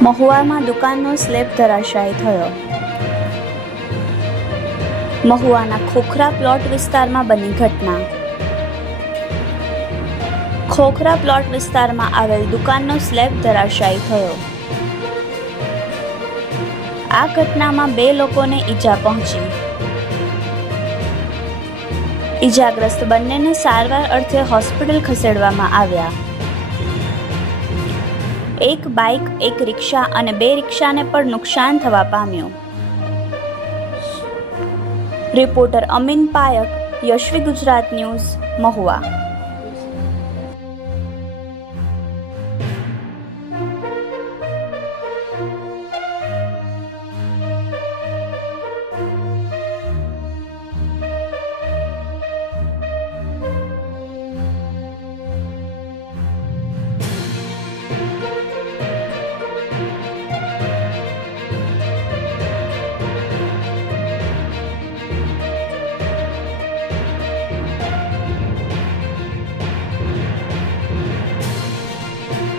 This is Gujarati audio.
મહુવામાં દુકાનનો સ્લેબ ધરાશાયી થયો. મહુવાના ખોખરા પ્લોટ વિસ્તારમાં બની ઘટના. ખોખરા પ્લોટ વિસ્તારમાં આવેલ દુકાનનો સ્લેબ ધરાશાયી થયો. આ ઘટનામાં બે લોકોને ઈજા પહોંચી. ઈજાગ્રસ્ત બંનેને સારવાર અર્થે હોસ્પિટલ ખસેડવામાં આવ્યા. એક બાઇક, એક રિક્ષા અને બે રિક્ષાને પણ નુકસાન થવા પામ્યું. Reporter Amin Payak, Yashvi Gujarat news, Mahuva.